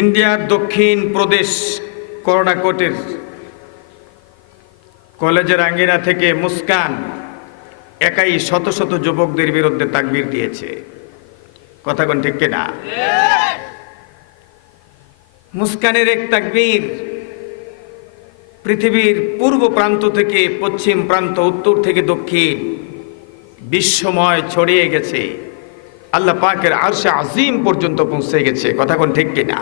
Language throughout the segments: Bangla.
ইন্ডিয়ার দক্ষিণ প্রদেশ করোনাকোটের কলেজের আঙ্গিনা থেকে মুস্কান একাই শত শত যুবকদের বিরুদ্ধে তাকবীর দিয়েছে। কথা কোন ঠিক কিনা? মুস্কানের এক তাকবীর পৃথিবীর পূর্ব প্রান্ত থেকে পশ্চিম প্রান্ত, উত্তর থেকে দক্ষিণ বিশ্বময় ছড়িয়ে গেছে, আল্লাহ পাকের আরশে আজিম পর্যন্ত পৌঁছে গেছে। কথা কোন ঠিক কিনা?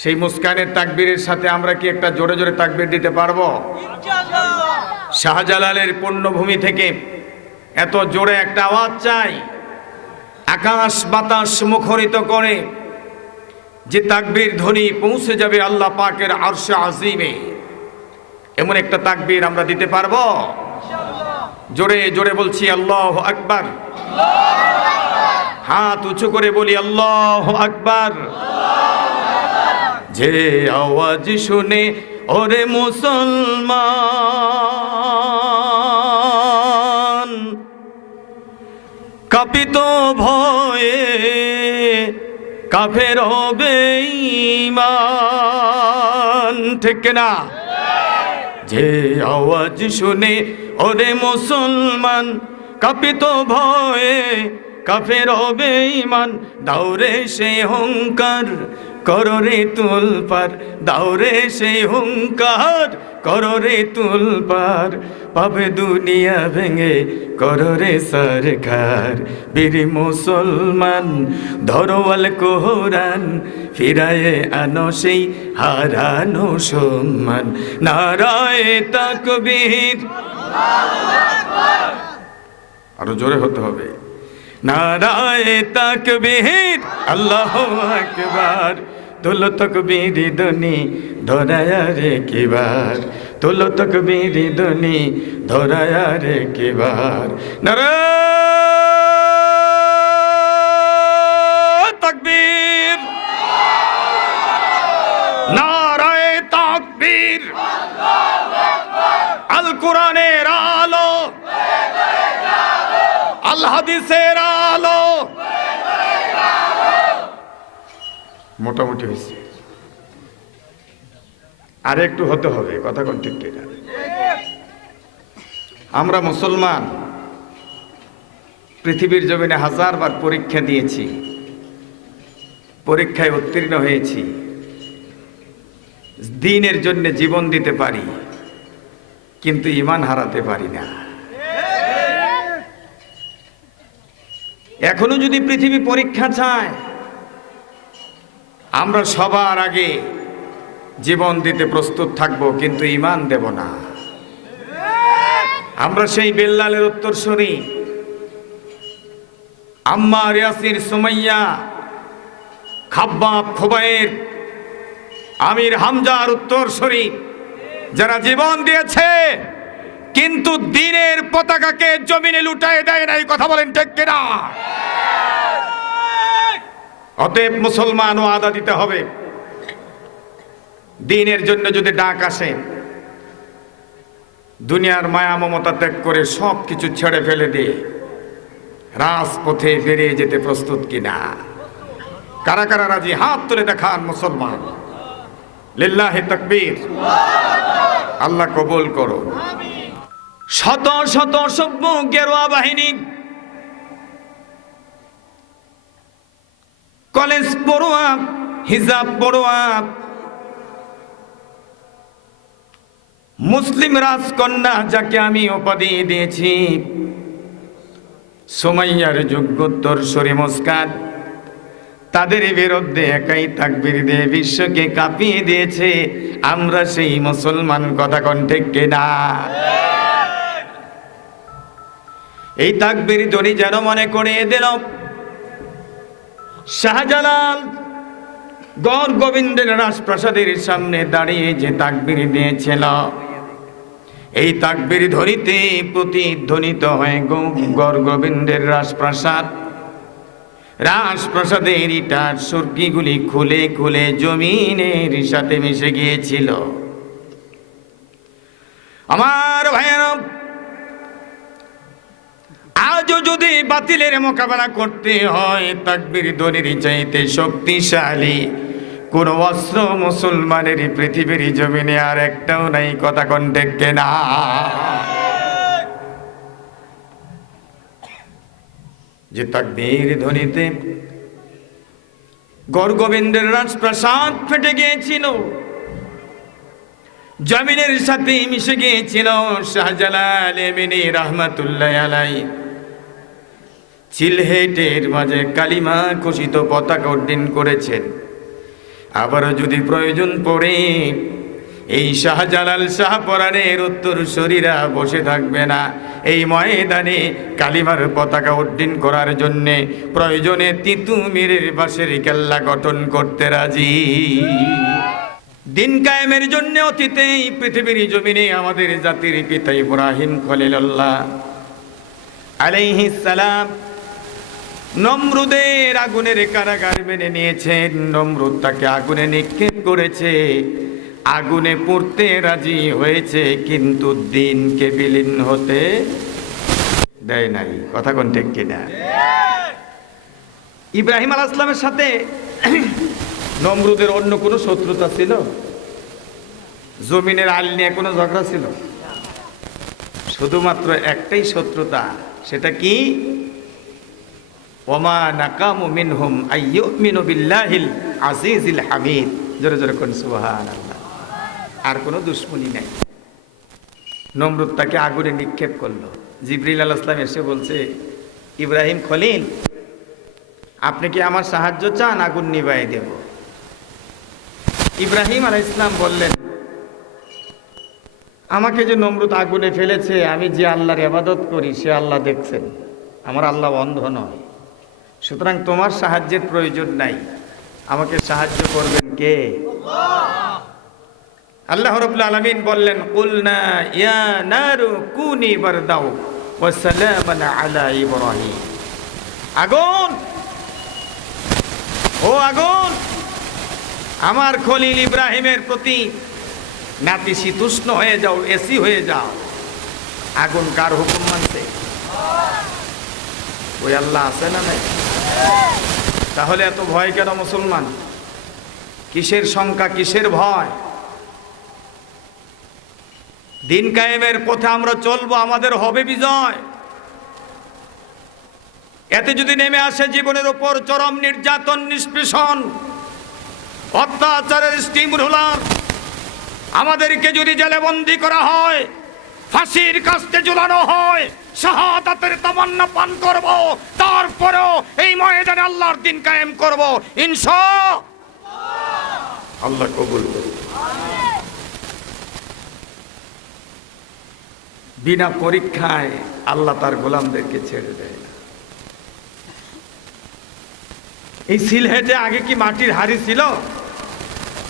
সেই মুস্কানের তাকবীরের সাথে আমরা কি একটা জোরে জোরে তাকবীর দিতে পারবো? শাহজালালের পুণ্যভূমি থেকে এত জোরে একটা আওয়াজ চাই, আকাশ বাতাস মুখরিত করে যে তাকবীর ধ্বনি পৌঁছে যাবে আল্লাহ পাকের আরশে আজিমে, এমন একটা তাকবীর আমরা দিতে পারবো? জোরে জোরে বলছি আল্লাহু আকবার, হাত উঁচু করে বলি আল্লাহু আকবার। যে আওয়াজ শুনে ওরে মুসলমান কাঁপিত ভয়ে কাফের হবে ঈমান, ঠিক না? যে আওয়াজ শুনে ওরে মুসলমান কাঁপিত ভয়ে কাফের হবে ঈমান, দাওরে সেই হুঙ্কার কররে তুলপার, দাওরে সেই হুঙ্কার কররে তুলপার, পাবে দুনিয়া ভেঙে কররে সরকার। বীর মুসলমান ধরোয়াল কোরআন ফিরায়ে আনো সেই হারানো সম্মান। নারায়ে তাকবীর, আরো জোরে হতে হবে, নারায়ে তাকবীর আল্লাহু আকবার। তোলো তাকবীর ধ্বনি ধরায়া রে কিবার, তোলো তাকবীর ধ্বনি ধরায়া রে কিবার। নারায়ে তাকবীর, নারায়ে তাকবীর। আল কোরআনের আলো, আল হাদিসের আলো। মোটামুটি হয়েছে, আর একটু হতে হবে। কথা কোন ঠিক কিনা? আমরা মুসলমান পৃথিবীর জমিনে হাজারবার পরীক্ষা দিয়েছি, পরীক্ষায় উত্তীর্ণ হয়েছি, দ্বীনের জন্য জীবন দিতে পারি, কিন্তু ঈমান হারাতে পারি না। এখনো যদি পৃথিবী পরীক্ষা চায়, আমরা সবার আগে জীবন দিতে প্রস্তুত থাকব, কিন্তু ঈমান দেব না। আমরা সেই বেল্লালের উত্তরসূরি, আম্মার, ইয়াসির, সুমাইয়া, খাব্বাব, খুবাইব, আমির হামজার উত্তরসূরি, যারা জীবন দিয়েছে কিন্তু দ্বীনের পতাকাকে জমিনে লুটায়ে দেয় নাই। কথা বলেন ঠিক কিনা? অতএব মুসলমান ওয়াদা দিতে হবে, দ্বীনের জন্য যদি ডাক আসে, দুনিয়ার মায়া মমতা ত্যাগ করে সব কিছু ছেড়ে ফেলে দিয়ে রাজপথে বেরিয়ে যেতে প্রস্তুত কিনা? কারা কারা রাজি? হাত তুলে দেখান মুসলমান। লিল্লাহি তাকবীর। আল্লাহ কবুল করো। শত শত সভ্য গেরুয়া বাহিনী, কলেজ পড়ুয়া, হিজাব পড়ুয়া, মুসলিম রাজকন্যা, যাকে আমি উপাধি দিয়েছি সুমাইয়ার যোগ্যোত্তরসূরি মুস্কান, তাদের বিরুদ্ধে একাই তাকবীর দিয়ে বিশ্বকে কাঁপিয়ে দিয়েছে। আমরা সেই মুসলমান। কথা কোন ঠিক কিনা? এই তাকবীর ধ্বনি যেন মনে করিয়ে দিল শাহজালাল গড় গোবিন্দের রাজপ্রাসাদের সামনে দাঁড়িয়ে যে তাকবীর দিয়েছিল, এই তাকবীর ধ্বনিতে প্রতিধ্বনিত হয়ে গড় গোবিন্দের রাজপ্রাসাদ, রাজপ্রাসাদের ইটার সুরকিগুলি খুলে খুলে জমিনের সাথে মিশে গিয়েছিল। আমার ভাইয়েরা, আজও যদি বাতিলের মোকাবেলা করতে হয়, তাকবীর ধ্বনির চাইতে শক্তিশালী কোন অস্ত্র মুসলমানের পৃথিবীর জমিনে আর একটাও নাই। কথা কোন ঠিক কিনা? যে তাকবীর ধ্বনিতে গড়গোবিন্দের রাজপ্রাসাদ ফেটে গিয়েছিল, জমিনের সাথে মিশে গিয়েছিল। শাহজালাল এমনি রহমাতুল্লাহ আলাইহি চিলহেটের মাঝে কালিমা ঘোষিত পতাকা উড্ডীন করেছেন। আবারও যদি প্রয়োজন পড়ে এই শাহজালাল শাহপরানের উত্তরসূরিরা বসে থাকবে না, এই ময়দানে কালিমার পতাকা উড্ডীন করার জন্য প্রয়োজনে তিতুমিরের বাঁশের কেল্লা গঠন করতে রাজি। দিন কায়েমের জন্য অতীতে এই পৃথিবীর জমিনে আমাদের জাতির পিতা ইব্রাহিম খলিলুল্লাহ আলাইহিস সালাম নমরুদের আগুনের কারাগার মেনে নিয়েছেন। নমরুদ তাকে আগুনে নিক্ষেপ করেছে, আগুনে পুড়তে রাজি হয়েছে, কিন্তু দিনকে বিলীন হতে দেয় নাই। কথা কোন ঠিক কিনা? ইব্রাহিম আলাইহিস সালামের সাথে নমরুদের অন্য কোনো শত্রুতা ছিল? জমিনের আল নিয়ে কোনো ঝগড়া ছিল? শুধুমাত্র একটাই শত্রুতা, সেটা কি? ওমা নাকামু মিনহুম আইয়ুমিনু বিল্লাহিল আজিজিল হামিদ। জোরে জোরে কোন সুবহানাল্লাহ। আর কোনো দুশ্মনী নাই। নমরুদ তাকে আগুনে নিক্ষেপ করলো। জিবরিল আলাইহিস সালাম এসে বলছে, ইব্রাহিম খলিল, আপনি কি আমার সাহায্য চান? আগুন নিভাই দেব। ইব্রাহিম আলাইহিস সালাম বললেন, আমাকে যে নমরুদ আগুনে ফেলেছে, আমি যে আল্লাহর ইবাদত করি সে আল্লাহ দেখছেন, আমার আল্লাহ অন্ধ নয়, সুতরাং তোমার সাহায্যের প্রয়োজন নাই। আমাকে সাহায্য করবেন কে? আল্লাহ রাব্বুল আলামিন বললেন, কুলনা ইয়া নারু কুনি বারদাও ওয়া সালামান আলা ইব্রাহিম। আগুন, ও আগুন, আমার খলিল ইব্রাহিমের প্রতি নাতিশীতোষ্ণ হয়ে যাও, এসি হয়ে যাও। আগুন কার হুকুম মানছে? ওই আল্লাহ আছে না নাই? তাহলে এত ভয় কেন মুসলমান? কিসের শঙ্কা, কিসের ভয়? দিন কায়েমের পথে আমরা চলবো, আমাদের হবে বিজয়। এতে যদি নেমে আসে জীবনের উপর চরম নির্যাতন, নিষ্পেষণ, অত্যাচারের স্টিম রোলার, আমাদেরকে যদি জেলেবন্দি করা হয়, ফাঁসির কাস্তে ঝুলানো হয়, শাহাদাতের তামান্না পান করব, তারপরেও এই ময়দানে আল্লাহর দিন কায়েম করব ইনশাআল্লাহ। আল্লাহ কবুল করুন। বিনা পরীক্ষায় আল্লাহ তার গোলামদেরকে ছেড়ে দেয় না। এই সিলহেটে আগে কি মাটির হাড়ি ছিল,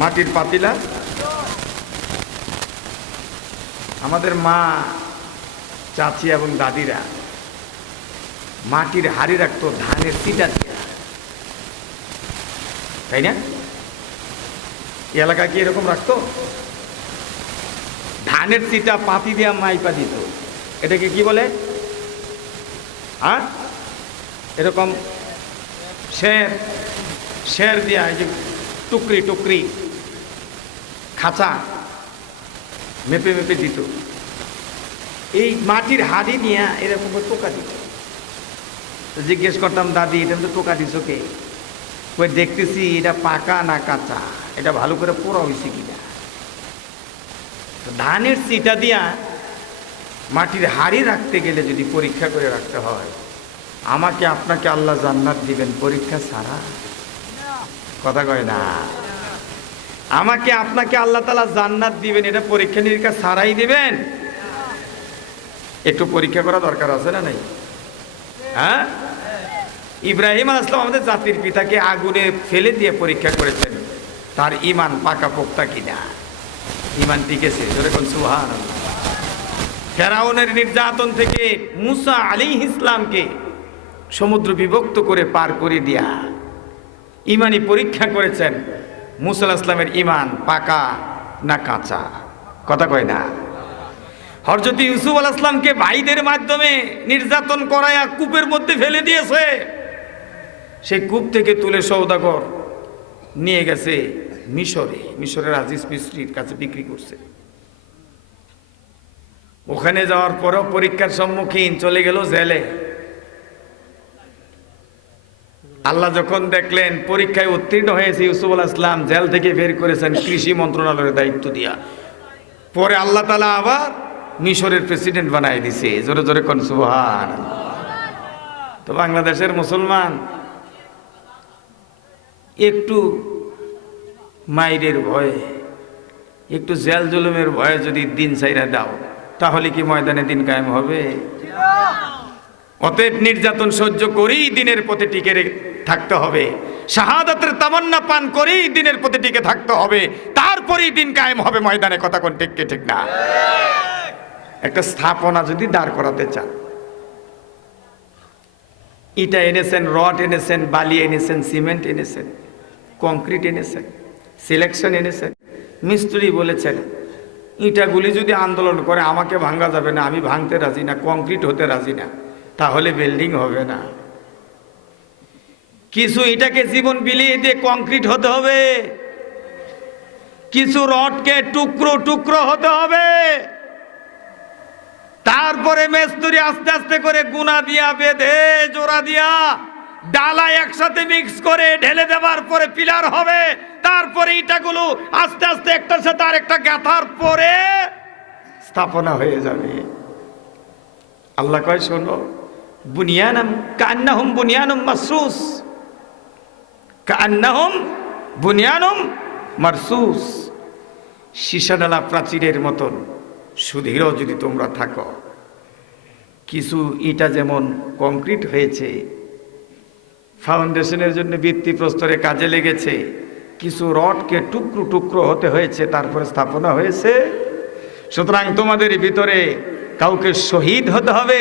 মাটির পাতিলা? আমাদের মা, চাচি এবং দাদিরা মাটির হাড়ি রাখতো ধানের চিটা দিয়া, তাই না? এই এলাকায় কি এরকম রাখতো? ধানের চিটা পাতি দিয়া মাইপা দিত। এটাকে কি বলে? এরকম শের দিয়া, এই যে টুকরি টুকরি খাঁচা মেপে মেপে দিত। এই মাটির হাড়ি নিয়ে এরকম টোকা দিত। জিজ্ঞেস করতাম, দাদি এটা তো টোকা দিছ কে? ওই দেখতেছি এটা পাকা না কাঁচা, এটা ভালো করে পোড়া হয়েছে কিনা। ধানের চিটা দিয়া মাটির হাড়ি রাখতে গেলে যদি পরীক্ষা করে রাখতে হয়, আমাকে আপনাকে আল্লাহ জান্নাত দিবেন পরীক্ষা ছাড়া? কথা কয় না। আমাকে আপনাকে আল্লাহ তাআলা জান্নাত দিবেন, এটা পরীক্ষা নিরীক্ষা ছাড়াই দিবেন? একটু পরীক্ষা করা দরকার আছে না নাই? হ্যাঁ, ইব্রাহিম আলাইহিস সালাম আমাদের জাতির পিতাকে আগুনে ফেলে দিয়ে পরীক্ষা করেছেন তার ঈমান পাকা পোক্তা কিনা, ঈমান টিকেছে। জোরে কোন সুবহানাল্লাহ। ফেরাউনের নির্যাতন থেকে মুসা আলাইহিস সালামকে সমুদ্র বিভক্ত করে পার করে দিয়া ঈমানি পরীক্ষা করেছেন মুসা আলাইহিস সালামের ঈমান পাকা না কাঁচা। কথা কয় না। হযরত ইউসুফ আলাইহিস সালামকে ভাইদের মাধ্যমে নির্যাতন করায়া কূপের মধ্যে ফেলে দিয়েছে। সেই কূপ থেকে তুলে সওদাগর নিয়ে গেছে মিশরে, মিশরের আজিজ মিস্ত্রির কাছে বিক্রি করছে। ওখানে যাওয়ার পরেও পরীক্ষার সম্মুখীন, চলে গেল জেলে। আল্লাহ যখন দেখলেন পরীক্ষায় উত্তীর্ণ হয়েছে ইউসুফ আলাইহিস সালাম, জেল থেকে বের করেছেন কৃষি মন্ত্রণালয়ের দায়িত্ব দিয়া। পরে আল্লাহ তাআলা আবার মিশরের প্রেসিডেন্ট বানাই দিছে। জোরে জোরে কোন সুবহানাল্লাহ। তো বাংলাদেশের মুসলমান একটু মাইরের ভয়ে, একটু জেল জুলুমের ভয়ে যদি দিন ছাইরা দাও, তাহলে কি ময়দানে দিন কায়েম হবে? অতএব নির্যাতন সহ্য করেই দিনের পথে টিকে থাকতে হবে, শাহাদাতের তামান্না পান করেই দিনের পথে টিকে থাকতে হবে, তারপরেই দিন কায়েম হবে ময়দানে। কথা কোন ঠিক কি ঠিক না? একটা স্থাপনা যদি দাঁড় করাতে চান, ইটা এনেছেন, রড এনেছেন, বালি এনেছেন, সিমেন্ট এনেছেন, কংক্রিট এনেছেন, সিলেকশন এনেছেন, মিস্ত্রি বলেছেন ইটাগুলি যদি আন্দোলন করে আমাকে ভাঙা যাবে না, আমি ভাঙতে রাজি না, কংক্রিট হতে রাজি না, তাহলে বিল্ডিং হবে না। কিছু ইটাকে জীবন বিলিয়ে দিয়ে কংক্রিট হতে হবে, কিছু রডকে টুকরো টুকরো হতে হবে, তারপরে মিস্ত্রি আস্তে আস্তে করে গুনা দিয়া বেঁধে জোড়া দিয়া ডালা একসাথে মিক্স করে ঢেলে দেওয়ার পরে পিলার হবে, তারপরে ইটাগুলো আস্তে আস্তে একটার সাথে আরেকটা গাঁথার পরে স্থাপনা হয়ে যাবে। আল্লাহ কয় শোনো, বুনিয়ানাম কান্নাহুম বুনিয়ানুম মাসরুস, কান্নাহুম বুনিয়ানুম মারসুস। সীসাডালা প্রাচীরের মতন সুদৃঢ় যদি তোমরা থাকো, কিছু ইটা যেমন কংক্রিট হয়েছে, ফাউন্ডেশনের জন্য ভিত্তিপ্রস্তরে কাজে লেগেছে, কিছু রডকে টুকরো টুকরো হতে হয়েছে, তারপরে স্থাপনা হয়েছে। সুতরাং তোমাদের ভিতরে কাউকে শহীদ হতে হবে,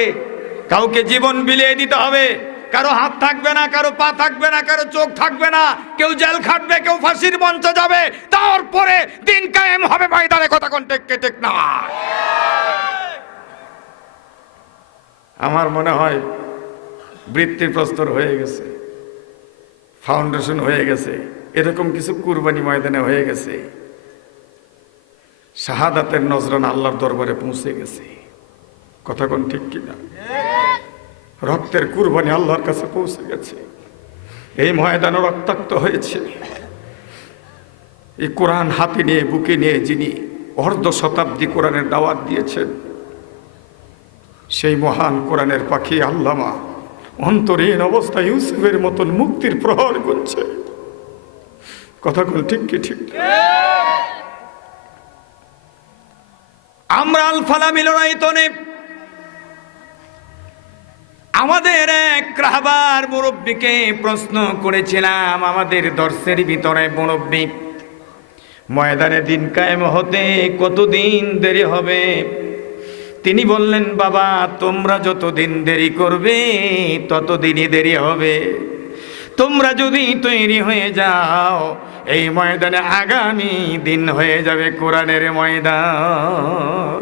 কাউকে জীবন বিলিয়ে দিতে হবে। কারো হাত থাকবে না, কারো পা থাকবে না, কারো চোখ থাকবে না, কেউ জেল খাটবে, কেউ ফাঁসির মঞ্চে যাবে, তারপরে দিন কায়েম হবে ময়দানে। কথা কোন ঠিক ঠিক না? আমার মনে হয় ভিত্তিপ্রস্তর হয়ে গেছে, ফাউন্ডেশন হয়ে গেছে, এরকম কিছু কুরবানি ময়দানে হয়ে গেছে, শাহাদাতের নজরানা আল্লাহর দরবারে পৌঁছে গেছে। কথা কোন ঠিক কিনা? রক্তের কুরবানি আল্লাহর কাছে পৌঁছে গেছে। এই ময়দানে রক্তাক্ত হয়েছে। এই কোরআন হাতে নিয়ে বুকে নিয়ে যিনি অর্ধ শতাব্দী কোরআনের দাওয়াত দিয়েছেন, সেই মহান কোরআনের পাখি আল্লামা অন্তরীণ অবস্থায় ইউসুফের মতন মুক্তির প্রহর গুনছে। কথা কোন ঠিক কি ঠিক? আমরা আল ফালা মিলনায়তনে আমাদের এক রাহবার মুরব্বীকে প্রশ্ন করেছিলাম, আমাদের দর্শের ভিতরে মুরব্বী, ময়দানে দিন কায়েম হতে কতদিন দেরি হবে? তিনি বললেন, বাবা তোমরা যতদিন দেরি করবে ততদিনই দেরি হবে। তোমরা যদি তৈরি হয়ে যাও, এই ময়দানে আগামী দিন হয়ে যাবে কোরআনের ময়দান।